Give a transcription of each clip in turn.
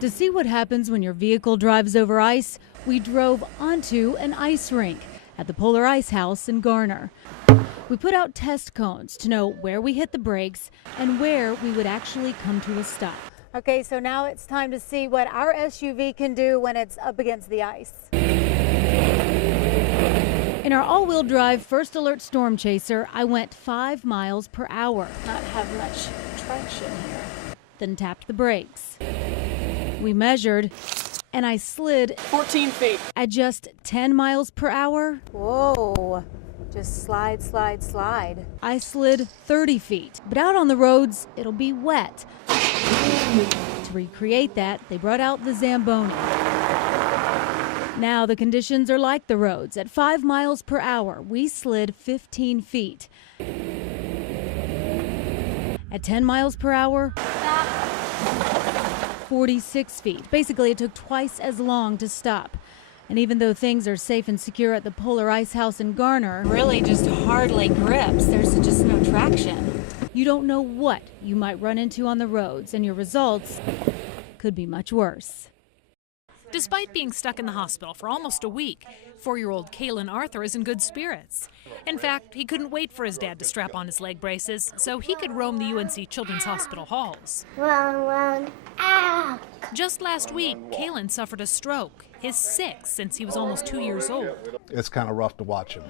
To see what happens when your vehicle drives over ice, we drove onto an ice rink at the Polar Ice House in Garner. We put out test cones to know where we hit the brakes and where we would actually come to a stop. Okay, so now it's time to see what our SUV can do when it's up against the ice. In our all-wheel drive First Alert Storm Chaser, I went 5 miles per hour. Not have much traction here. Then tapped the brakes. We measured, and I slid 14 feet. at just 10 miles per hour. Whoa, just slide, slide, slide. I slid 30 feet, but out on the roads, it'll be wet. To recreate that, they brought out the Zamboni. Now the conditions are like the roads. At 5 miles per hour, we slid 15 feet. At 10 miles per hour, 46 feet. Basically, it took twice as long to stop. And even though things are safe and secure at the Polar Ice House in Garner, Really just hardly grips. There's just no traction. you don't know what you might run into on the roads, and your results could be much worse. Despite being stuck in the hospital for almost a week, 4-year-old Kalen Arthur is in good spirits. In fact, he couldn't wait for his dad to strap on his leg braces so he could roam the UNC Children's Hospital halls. Run, ow! Just last week, Kalen suffered a stroke, his 6th since he was almost 2 years old. It's kind of rough to watch him.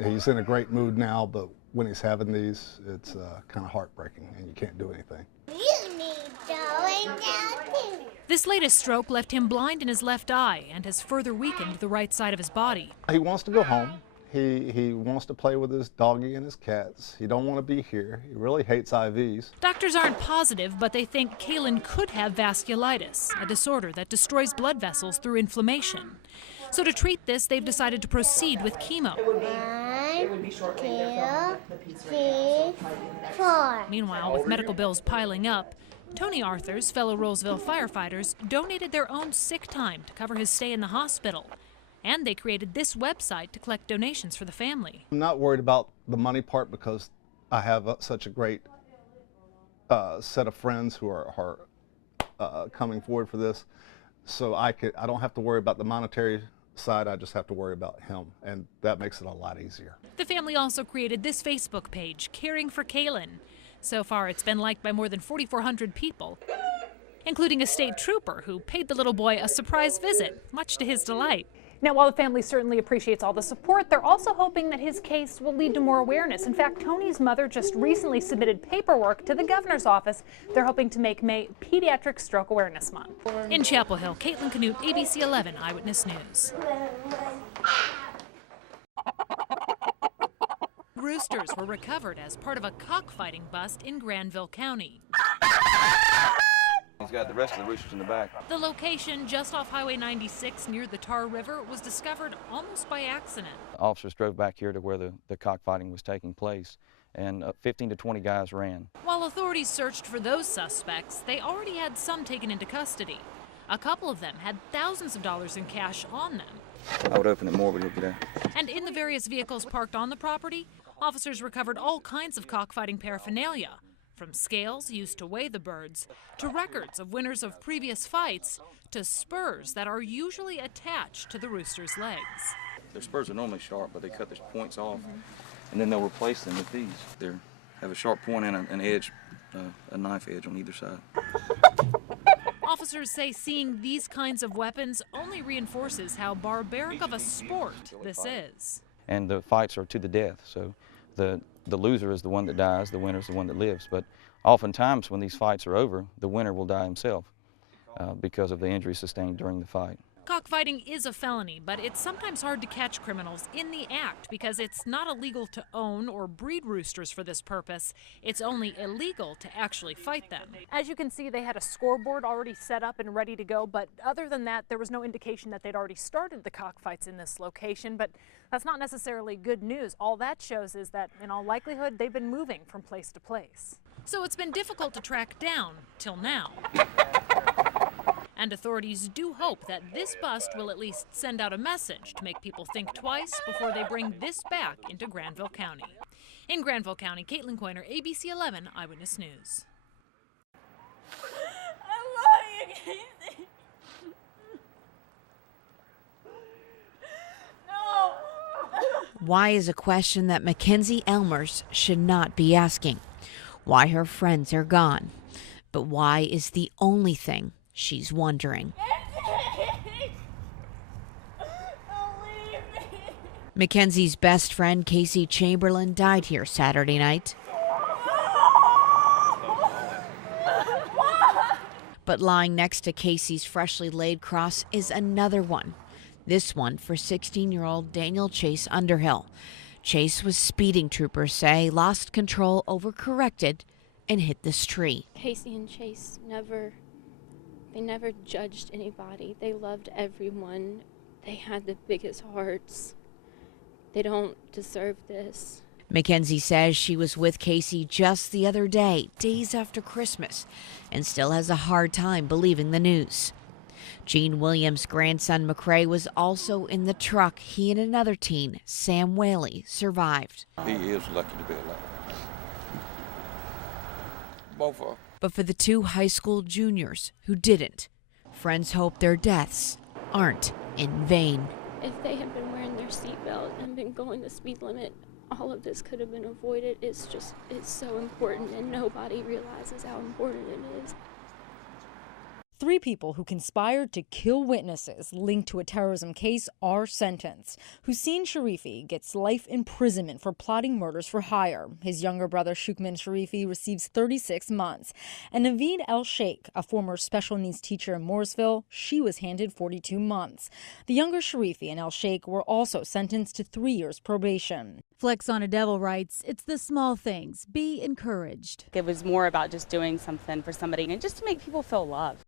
He's in a great mood now, but when he's having these, it's kind of heartbreaking, and you can't do anything. You need going down too. This latest stroke left him blind in his left eye and has further weakened the right side of his body. He wants to go home. He wants to play with his doggy and his cats. He don't want to be here. He really hates IVs. Doctors aren't positive, but they think Kalen could have vasculitis, a disorder that destroys blood vessels through inflammation. So to treat this, they've decided to proceed with chemo. 1, 2, 3, 4. Meanwhile, with medical bills piling up, Tony Arthur's fellow Rollsville firefighters donated their own sick time to cover his stay in the hospital. And they created this website to collect donations for the family. I'm not worried about the money part because I have such a great set of friends who are coming forward for this. So I don't have to worry about the monetary side, I just have to worry about him, and that makes it a lot easier. The family also created this Facebook page, Caring for Kalen. So far, it's been liked by more than 4,400 people, including a state trooper who paid the little boy a surprise visit, much to his delight. Now, while the family certainly appreciates all the support, they're also hoping that his case will lead to more awareness. In fact, Tony's mother just recently submitted paperwork to the governor's office. They're hoping to make May Pediatric Stroke Awareness Month. In Chapel Hill, Caitlin Canute, ABC 11 Eyewitness News. Roosters were recovered as part of a cockfighting bust in Granville County. He's got the rest of the roosters in the back. The location, just off Highway 96 near the Tar River, was discovered almost by accident. Officers drove back here to where the cockfighting was taking place, and 15 to 20 guys ran. While authorities searched for those suspects, they already had some taken into custody. A couple of them had thousands of dollars in cash on them. I would open it more, but he'll be there. And in the various vehicles parked on the property, officers recovered all kinds of cockfighting paraphernalia, from scales used to weigh the birds, to records of winners of previous fights, to spurs that are usually attached to the rooster's legs. Their spurs are normally sharp, but they cut the points off, and then they'll replace them with these. They have a sharp point and an edge, a knife edge on either side. Officers say seeing these kinds of weapons only reinforces how barbaric of a sport this is. And the fights are to the death, so the loser is the one that dies, the winner is the one that lives. But oftentimes when these fights are over, the winner will die himself because of the injuries sustained during the fight. Cockfighting is a felony, but it's sometimes hard to catch criminals in the act because it's not illegal to own or breed roosters for this purpose. It's only illegal to actually fight them. As you can see, they had a scoreboard already set up and ready to go, but other than that, there was no indication that they'd already started the cockfights in this location, but that's not necessarily good news. All that shows is that, in all likelihood, they've been moving from place to place. So it's been difficult to track down till now. And authorities do hope that this bust will at least send out a message to make people think twice before they bring this back into Granville County. In Granville County, Caitlin Coyner, ABC 11 Eyewitness News. I'm lying. Why is a question that Mackenzie Elmers should not be asking. Why her friends are gone. But why is the only thing she's wondering. Mackenzie's best friend, Casey Chamberlain, died here Saturday night. But lying next to Casey's freshly laid cross is another one. This one for 16-year-old Daniel Chase Underhill. Chase was speeding, troopers say, lost control, overcorrected, and hit this tree. Casey and Chase never judged anybody. They loved everyone. They had the biggest hearts. They don't deserve this. Mackenzie says she was with Casey just the other day, days after Christmas, and still has a hard time believing the news. Gene Williams' grandson McCrae was also in the truck. He and another teen, Sam Whaley, survived. He is lucky to be alive. Both of them. But for the two high school juniors who didn't, friends hope their deaths aren't in vain. If they had been wearing their seatbelt and been going the speed limit, all of this could have been avoided. It's so important, and nobody realizes how important it is. 3 people who conspired to kill witnesses linked to a terrorism case are sentenced. Hussein Sharifi gets life imprisonment for plotting murders for hire. His younger brother, Shukman Sharifi, receives 36 months. And Naveed El-Sheikh, a former special needs teacher in Mooresville, she was handed 42 months. The younger Sharifi and El-Sheikh were also sentenced to 3 years probation. Flex on a Devil writes, it's the small things. Be encouraged. It was more about just doing something for somebody and just to make people feel loved.